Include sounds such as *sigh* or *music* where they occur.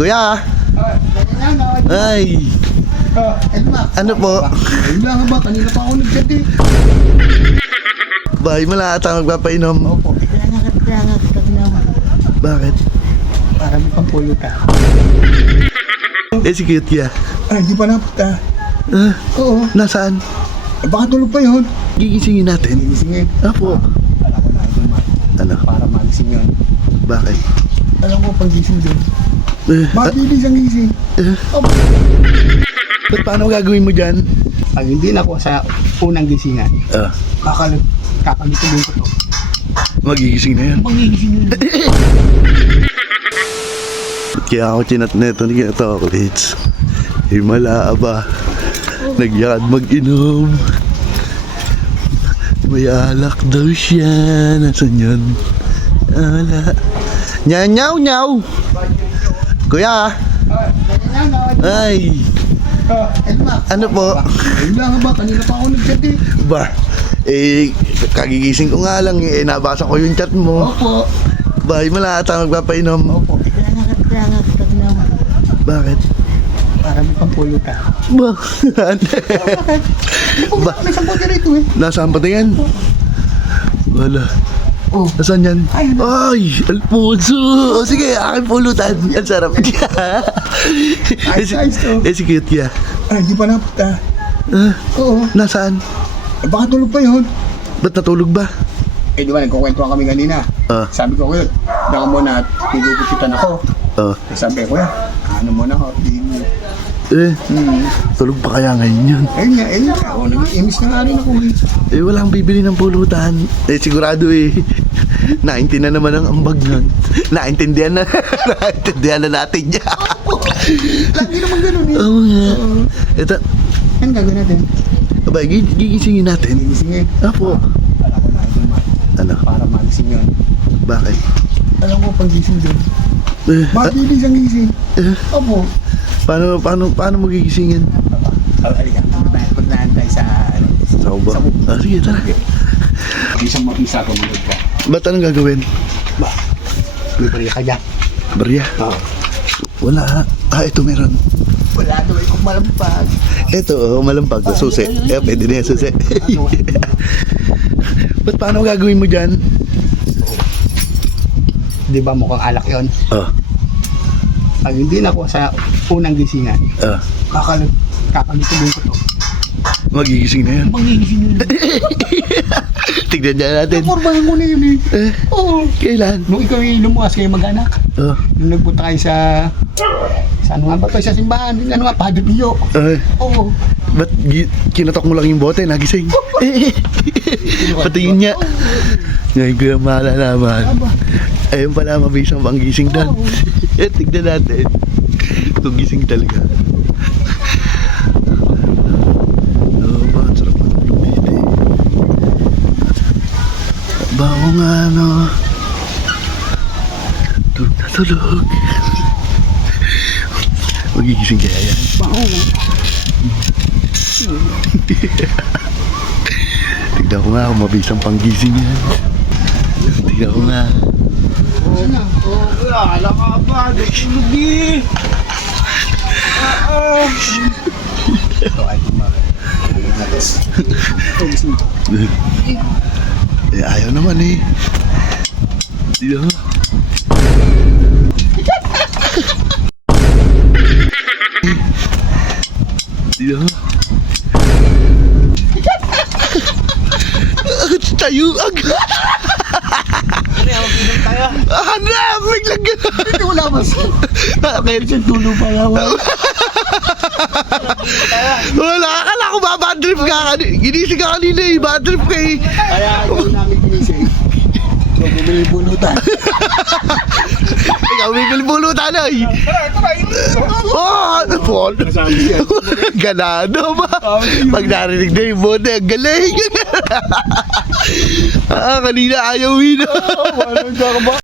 Kuya, ay, ano po? Ayun lang ba? Kanina pa ako nag-chat eh. Bahay mo lahat ang magpapainom. Opo. Kaya nga, kaya nga kita tinawa. Bakit? Para may pampuyo ka. Eh, si cute ya. Ay, di pa napunta. Ah, Oo. nasaan? Eh, baka tulog pa yun. Gigisingin natin. Gigisingin. Apo. Alam ko na ito, Mark. Ano? Para magising yun. Bakit? Alam ko pag gising doon. Eh, Bakit bilis ang gising? eh, Opo. ba't paano gagawin mo dyan? Pag hindi na ako sa unang gisingan, Ah, kakalag, kakagitulong ko to. magigising na yan. Magigising yun. *laughs* Kaya ako chinat neto ni Chocolates. Himala ba? Nagyakad mag-inom. May alak daw siya. Nasaan yun? Ala. Nyaw, nyaw, nyaw. Kuya. Ay. Ano po? Lang ba? Kanina pa ako nag-chat eh. Ba? Eh, kagigising ko nga lang eh. Nabasa ko yung chat mo. Opo. Bahay mo lahat ang magpapainom. Opo. Kaya nga, kaya nga kita tinawa. Bakit? Para may pampuyo ka. Ba? *laughs* Bakit? Ba? May bote rito eh. Nasaan pa yan? Wala. Oh. Nasaan yan? Ay, ano? Ay, Alfonso! O sige, akin pulutan. Ang sarap Ayos, *laughs* ayos to. eh, si cute niya. Ay, di pa napunta. Ah, Oo. nasaan? Eh, baka tulog pa yun. Ba't natulog ba? Eh, di ba, nagkukwentuhan kami kanina. Ah. Sabi ko, kuya, daka muna at pigugupitan ako. Oh. Eh, sabi ko, kuya, ano muna ako, di. Eh, Hmm. tulog pa kaya ngayon yun? Ayun nga, ayun nga. Ako, nag-iimis na nga rin ako eh. Eh, walang bibili ng pulutan. Eh, sigurado eh. *laughs* 19 na naman ang ambag nun. *laughs* Naintindihan na. *laughs* Naintindihan na natin niya. Lagi naman ganun eh. Oo nga. Ito, Ano gagawin natin? abay, gig- gigisingin natin. Gigisingin. Apo. Ano? Para magising yun. Bakit? Alam ko pag gising doon. Eh, Bakit bilis ang gising? eh, Opo. Paano, paano, paano mo gigisingin? Oh, halika. Puntahan tayo sa... ano, Sa uba? Sa uba. Ah, sige, tara. Isang mag-isa ko manood ka. Ba't anong gagawin? Ba? Bariya ka dyan. Barya? Oo. Wala. Ah, ito meron. Wala daw ikong malampag. Ito, oh, malampag na susi. Eh, pwede na yan, susi. Ano? Ba't paano gagawin mo dyan? Di ba mukhang alak yon? Ah, Pag hindi na ako sa unang gisingan, ah, kakalag, kakagitulong ko to. magigising na yan. Magigising yun. *laughs* Tignan niya natin. Naporbahan ko na yun eh. Eh, Oo. kailan? Nung ikaw ay lumuwas kayo mag-anak, Oh, nung nagpunta kayo sa... Sa ano nga ba to? Sa simbahan. Ano nga, Padre Pio. eh, Oo. ba't kinatok mo lang yung bote, nagising? Eh, *laughs* *laughs* patingin niya. Ngayon ko yung malalaman. Ayun pala, mabisang pang gising doon. eh, *laughs* tignan natin. Kung gising talaga. Oo ba, ang sarap ng lumiti. Bago nga, no. Tulog na tulog. *laughs* Magigising kaya yan. *laughs* Tignan ko nga kung mabisang panggising yan. Tignan ko nga. Oo na. Oo. Wala ba? Natulog eh. Ayaw naman eh. Tignan mo. Tignan mo. Tayo agad. Hanap! Biglang gano'n. Hindi wala mas. Bakit? Kasi tulo pa yawa. Wala, akala ko ba bad trip ka kanina. Ginising ka kanina eh, bad trip ka eh. Kaya ikaw namin pinising. So, bumili bulutan. Ikaw may bilbulutan eh. Oh, siya. Ganado ba? Pag narinig na yung bote, ang galing. ah, kanina ayaw yun. Walang ka ba?